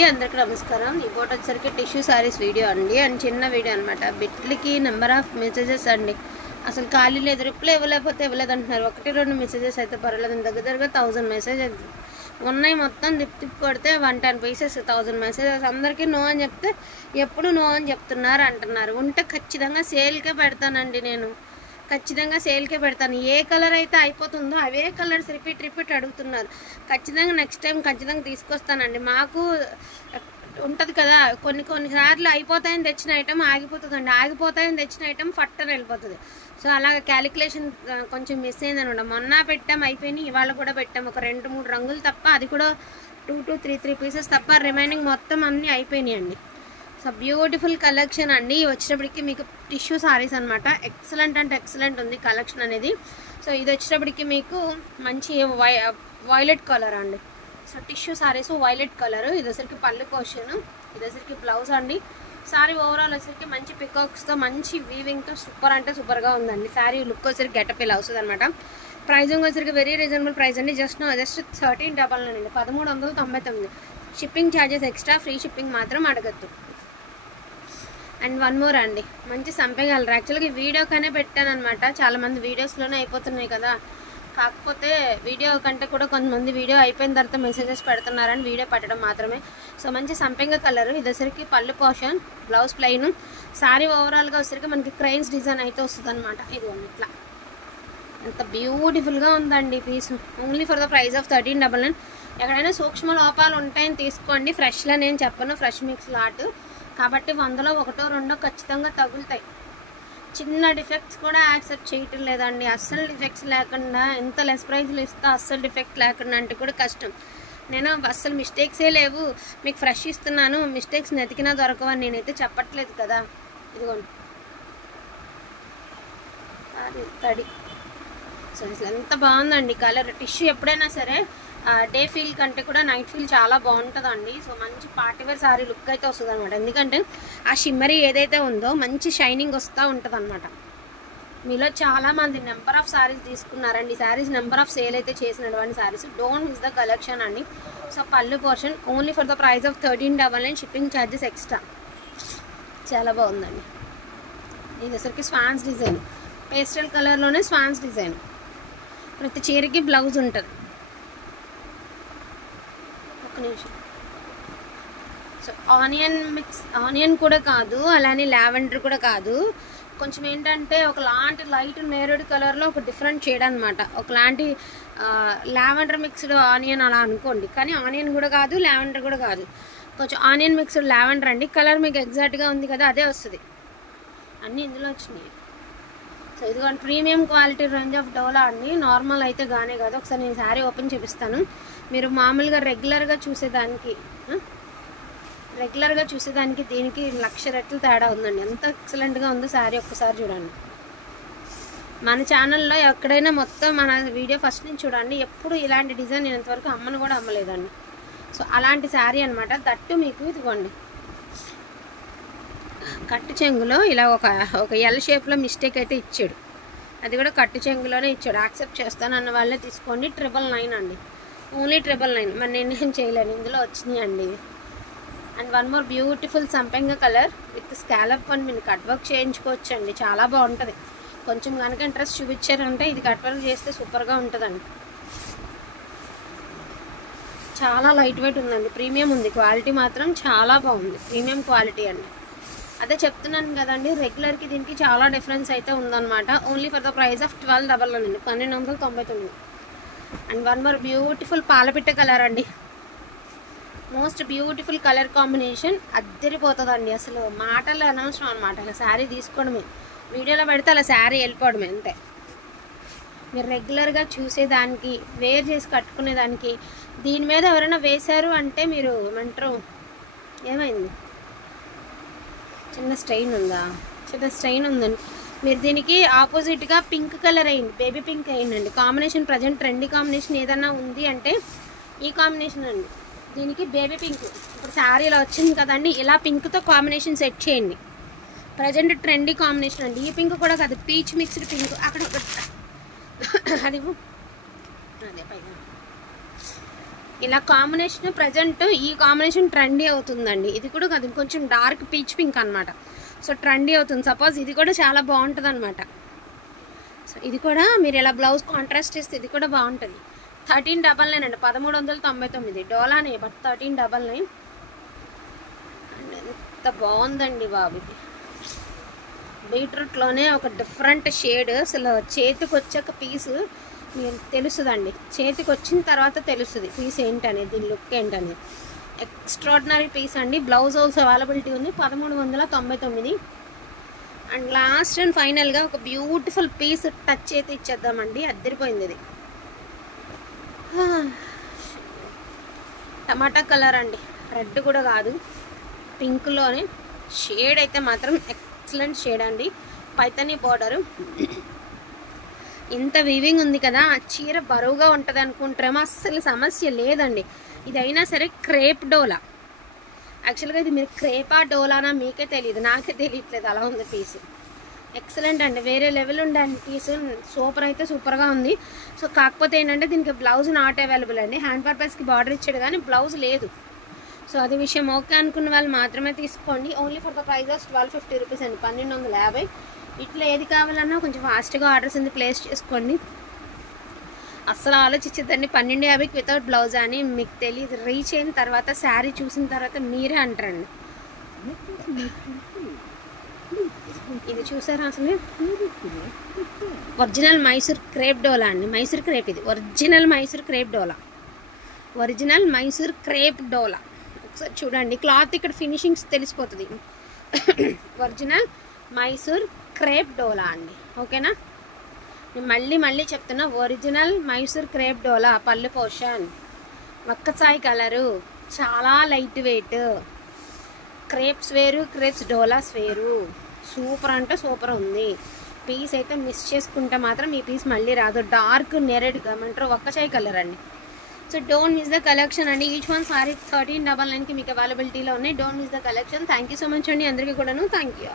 అందరికీ నమస్కారం. ఇంకోటి వచ్చేసరికి టిష్యూ సారీస్ వీడియో అండి, అండ్ చిన్న వీడియో అనమాట. బిట్లకి నెంబర్ ఆఫ్ మెసేజెస్ అండి, అసలు ఖాళీ లేదు, రిప్లై ఇవ్వలేకపోతే ఇవ్వలేదు అంటున్నారు. 1-2 మెసేజెస్ అయితే పర్వాలేదు, దగ్గర 1000 మెసేజెస్ ఉన్నాయి. మొత్తం తిప్పి కొడితే 110 పీసెస్, 1000 మెసేజెస్. అందరికీ నో అని చెప్తే ఎప్పుడు నో అని చెప్తున్నారు అంటున్నారు. ఉంటే ఖచ్చితంగా సేల్కే పెడతానండి, నేను ఖచ్చితంగా సేల్కే పెడతాను. ఏ కలర్ అయితే అయిపోతుందో అవే కలర్స్ రిపీట్ అడుగుతున్నారు. ఖచ్చితంగా నెక్స్ట్ టైం ఖచ్చితంగా తీసుకొస్తానండి. మాకు ఉంటుంది కదా, కొన్నిసార్లు అయిపోతాయని తెచ్చిన ఐటమ్ ఆగిపోతుందండి, ఆగిపోతాయని తెచ్చిన ఐటమ్ ఫట్టని వెళ్ళిపోతుంది. సో అలాగ క్యాలిక్యులేషన్ కొంచెం మిస్ అయిందనమాట. మొన్న పెట్టాం అయిపోయినాయి, ఇవాళ కూడా పెట్టాం. ఒక 2-3 రంగులు తప్ప, అది కూడా 2-3 పీసెస్ తప్ప, రిమైనింగ్ మొత్తం అన్నీ అయిపోయినాయి అండి. సో బ్యూటిఫుల్ కలెక్షన్ అండి. వచ్చేటప్పటికి మీకు టిష్యూ సారీస్ అనమాట. ఎక్సలెంట్ అంటే ఎక్సలెంట్ ఉంది కలెక్షన్ అనేది. సో ఇది వచ్చేటప్పటికి మీకు మంచి వైలెట్ కలర్ అండి. So tissue saris violet colour. ఇది వచ్చరికి పళ్ళు పోర్షన్, ఇది వచ్చరికి బ్లౌజ్ అండి. సారీ ఓవరాల్ వచ్చరికి మంచి పికాక్స్తో, మంచి వీవింగ్తో సూపర్ అంటే సూపర్గా ఉందండి. సారీ లుక్ వచ్చరికి గెటప్ ఇలా వస్తుంది అనమాట. ప్రైజింగ్ వచ్చరికి వెరీ రీజనబుల్ ప్రైస్ అండి. జస్ట్ 1399 అండి, 1399. Shipping charges extra, free shipping మాత్రం అడగద్దు. అండ్ వన్ మోర్ అండి, మంచి సంపెంగాలు. యాక్చువల్గా ఈ వీడియోకనే పెట్టాను అనమాట. చాలామంది వీడియోస్లోనే అయిపోతున్నాయి కదా, కాకపోతే వీడియో కంటే కూడా కొంతమంది వీడియో అయిపోయిన తర్వాత మెసేజెస్ పెడుతున్నారని వీడియో పెట్టడం మాత్రమే. సో మంచి సంపెంగ కలర్. ఇది వచ్చరికి పళ్ళు పోర్షన్, బ్లౌజ్ ప్లెయిన్. సారీ ఓవరాల్గా వచ్చరికి మనకి క్రైన్స్ డిజైన్ అయితే వస్తుంది అనమాట. ఇది ఇట్లా ఎంత బ్యూటిఫుల్గా ఉందండి piece. Only for the price of 1399. ఎక్కడైనా సూక్ష్మ లోపాలు ఉంటాయని తీసుకోండి. ఫ్రెష్లో నేను చెప్పను, ఫ్రెష్ మిక్స్ లాట్ కాబట్టి 100లో 1-2 ఖచ్చితంగా తగులుతాయి. చిన్న డిఫెక్ట్స్ కూడా యాక్సెప్ట్ చేయటం లేదండి. అస్సలు డిఫెక్ట్స్ లేకుండా ఎంత లెస్ ప్రైస్లో ఇస్తా, అస్సలు డిఫెక్ట్ లేకుండా అంటే కూడా కష్టం. నేను అస్సలు మిస్టేక్సే లేవు, మీకు ఫ్రెష్ ఇస్తున్నాను, మిస్టేక్స్ నెతికినా దొరకవని నేనైతే చెప్పట్లేదు కదా. ఇదిగోండి అది తడి. సో ఎంత బాగుందండి కలర్. టిష్యూ ఎప్పుడైనా సరే డే ఫీల్ కంటే కూడా నైట్ ఫీల్ చాలా బాగుంటుందండి. సో మంచి పార్టీవేర్ సారీ లుక్ అయితే వస్తుంది అనమాట. ఎందుకంటే ఆ షిమ్మరీ ఏదైతే ఉందో మంచి షైనింగ్ వస్తూ ఉంటుంది అనమాట. మీలో చాలామంది నెంబర్ ఆఫ్ సారీస్ తీసుకున్నారండి. సారీస్ నెంబర్ ఆఫ్ సేల్ అయితే చేసినటువంటి saris. Don't miss the collection అండి. సో పళ్ళు portion only for the price of 1399. Shipping charges extra. చాలా బాగుందండి. ఇది అసలుకి స్వాన్స్ డిజైన్, పేస్టల్ కలర్లోనే స్వాన్స్ డిజైన్. ప్రతి చీరకి బ్లౌజ్ ఉంటుంది. సో ఆనియన్ మిక్స్, ఆనియన్ కూడా కాదు, అలానే లావెండర్ కూడా కాదు. కొంచెం ఏంటంటే ఒకలాంటి లైట్ నేరేడ్ కలర్లో ఒక డిఫరెంట్ షేడ్ అనమాట. ఒకలాంటి లావెండర్ మిక్స్డ్ ఆనియన్ అలా అనుకోండి, కానీ ఆనియన్ కూడా కాదు, లావెండర్ కూడా కాదు. కొంచెం ఆనియన్ మిక్స్డ్ లావెండర్ అండి. కలర్ మీకు ఎగ్జాక్ట్గా ఉంది కదా, అదే వస్తుంది. అన్నీ ఇందులో వచ్చినాయి. సో ఇదిగోండి ప్రీమియం క్వాలిటీ రేంజ్ ఆఫ్ డోలా అండి. నార్మల్ అయితే గానే కాదు. ఒకసారి నేను శారీ ఓపెన్ చేపిస్తాను. మీరు మామూలుగా రెగ్యులర్గా చూసేదానికి దీనికి 1,00,000 రెట్లు తేడా ఉందండి. ఎంత ఎక్సలెంట్గా ఉందో శారీ, ఒక్కసారి చూడండి. మన ఛానల్లో ఎక్కడైనా మొత్తం మన వీడియో ఫస్ట్ నుంచి చూడండి. ఎప్పుడు ఇలాంటి డిజైన్ నేను ఇంతవరకు అమ్మను కూడా అమ్మలేదండి. సో అలాంటి శారీ అనమాట. దట్టు మీకు ఇదిగోండి కట్టు చెంగులో ఇలా ఒక ఎల్ షేప్లో మిస్టేక్ అయితే ఇచ్చాడు. అది కూడా కట్టు చెంగులోనే ఇచ్చాడు. యాక్సెప్ట్ చేస్తాను అన్న వాళ్ళే తీసుకోండి. 999 అండి, ఓన్లీ 999. మరి నేనేం చేయలేను, ఇందులో వచ్చినాయి అండి. అండ్ వన్ మోర్ బ్యూటిఫుల్ సంపెంగ కలర్ విత్ స్కాలప్ అని మీరు కట్ వర్క్ చేయించుకోవచ్చు అండి. చాలా బాగుంటుంది. కొంచెం కనుక ఇంట్రెస్ట్ చూపించారంటే ఇది కట్ వర్క్ చేస్తే సూపర్గా ఉంటుందండి. చాలా లైట్ వెయిట్ ఉందండి, ప్రీమియం ఉంది. క్వాలిటీ మాత్రం చాలా బాగుంది, ప్రీమియం క్వాలిటీ అండి. అదే చెప్తున్నాను కదండి, రెగ్యులర్కి దీనికి చాలా డిఫరెన్స్ అయితే ఉందన్నమాట. Only for the price of 1299 అండి, 1299. అండ్ వన్ మోర్ బ్యూటిఫుల్ పాలపిట్ట కలర్ అండి. Most beautiful colour combination. అద్దరిపోతుందండి, అసలు మాటలు అనవసరం అనమాట. అలా శారీ తీసుకోవడమే, వీడియోలో పెడితే అలా శారీ వెళ్ళిపోవడమే అంతే. మీరు రెగ్యులర్గా చూసేదానికి, వేర్ చేసి కట్టుకునేదానికి, దీని మీద ఎవరైనా వేశారు అంటే మీరు ఏమంటారు, ఏమైంది, చిన్న స్ట్రెయిన్ ఉందండి. మీరు దీనికి ఆపోజిట్గా పింక్ కలర్ అయ్యింది, బేబీ పింక్ అయ్యిందండి. కాంబినేషన్ ప్రజెంట్ ట్రెండీ కాంబినేషన్ ఏదన్నా ఉంది అంటే ఈ కాంబినేషన్ అండి. దీనికి బేబీ పింక్ ఇప్పుడు శారీ ఇలా వచ్చింది కదండి, ఇలా పింక్తో కాంబినేషన్ సెట్ చేయండి. ప్రజెంట్ ట్రెండీ కాంబినేషన్ అండి. ఈ పింక్ కూడా కాదు, పీచ్ మిక్స్డ్ పింక్. అక్కడ అది అదే పైన ఇలా కాంబినేషన్ ప్రజెంట్ ఈ కాంబినేషన్ ట్రెండీ అవుతుందండి. ఇది కూడా కాదు, కొంచెం డార్క్ పీచ్ పింక్ అనమాట. సో ట్రెండీ అవుతుంది. సపోజ్ ఇది కూడా చాలా బాగుంటుంది అనమాట. సో ఇది కూడా మీరు ఇలా బ్లౌజ్ కాంట్రాస్ట్ చేస్తే ఇది కూడా బాగుంటుంది. 1399 అండి, 1399 డోలానే, బట్ 1399 అండ్ ఎంత బాగుందండి బాబు. ఇది బీట్రూట్లోనే ఒక డిఫరెంట్ షేడ్. అసలు చేతికి వచ్చాక పీసు మీరు తెలుస్తుందండి, చేతికి వచ్చిన తర్వాత తెలుస్తుంది పీస్ ఏంటనేది, దీని లుక్ ఏంటనేది. ఎక్స్ట్రాడినరీ పీస్ అండి. బ్లౌజ్ ఆల్సో అవైలబిలిటీ ఉంది 1399. అండ్ లాస్ట్ అండ్ ఫైనల్గా ఒక బ్యూటిఫుల్ పీస్ టచ్ అయితే ఇచ్చేద్దామండి. అద్దరిపోయింది ఇది. టమాటా కలర్ అండి, రెడ్ కూడా కాదు, పింక్లోనే షేడ్ అయితే మాత్రం ఎక్సలెంట్ షేడ్ అండి. పైతని బార్డరు, ఇంత వీవింగ్ ఉంది కదా, ఆ చీర బరువుగా ఉంటుంది అనుకుంటారేమో, అస్సలు సమస్య లేదండి. ఇదైనా సరే క్రేప్ డోలా. యాక్చువల్గా ఇది మీరు క్రేపా డోలానా మీకే తెలియదు, నాకే తెలియట్లేదు, అలా ఉంది పీసు. ఎక్సలెంట్ అండి, వేరే లెవెల్ ఉండండి పీసు. సూపర్ అయితే సూపర్గా ఉంది. సో కాకపోతే ఏంటంటే దీనికి బ్లౌజ్ నాట్ అవైలబుల్ అండి. హ్యాండ్ పర్పస్కి బార్డర్ ఇచ్చాడు కానీ బ్లౌజ్ లేదు. సో అది విషయం. ఓకే అనుకున్న వాళ్ళు మాత్రమే తీసుకోండి. Only for the price of 1250 rupees అండి, 1250. ఇట్లా ఏది కావాలన్నా కొంచెం ఫాస్ట్గా ఆర్డర్స్ ఉంది ప్లేస్ చేసుకోండి. అస్సలు ఆలోచించద్దండి 1250కి వితౌట్ బ్లౌజ్ అని. మీకు తెలియదు, రీచ్ అయిన తర్వాత శారీ చూసిన తర్వాత మీరే అంటారండి. ఇది చూసారా అసలు, ఒరిజినల్ మైసూర్ క్రేప్ డోలా అండి. మైసూర్ క్రేప్, ఇది ఒరిజినల్ మైసూర్ క్రేప్ డోలా, ఒరిజినల్ మైసూర్ క్రేప్ డోలా. ఒకసారి చూడండి, క్లాత్ ఇక్కడ ఫినిషింగ్స్ తెలిసిపోతుంది. ఒరిజినల్ మైసూర్ క్రేప్ డోలా అండి. ఓకేనా, నేను మళ్ళీ చెప్తున్నా, ఒరిజినల్ మైసూర్ క్రేప్ డోలా. పళ్ళు పోర్షన్, వక్కసాయి కలరు, చాలా లైట్ వెయిట్. క్రేప్స్ వేరు, క్రేప్స్ డోలాస్ వేరు. సూపర్ అంటే సూపర్ ఉంది. పీస్ అయితే మిస్ చేసుకుంటే మాత్రం ఈ పీస్ మళ్ళీ రాదు. డార్క్ నెరెడ్ ఏమంటారు, వక్కసాయి కలర్ అండి. So don't miss the collection అండి. ఈచ్ వన్ సారీ 1399కి మీకు అవైలబిలిటీలో ఉన్నాయి. Don't miss the collection. Thank you so much అండి అందరికీ కూడాను. Thank you.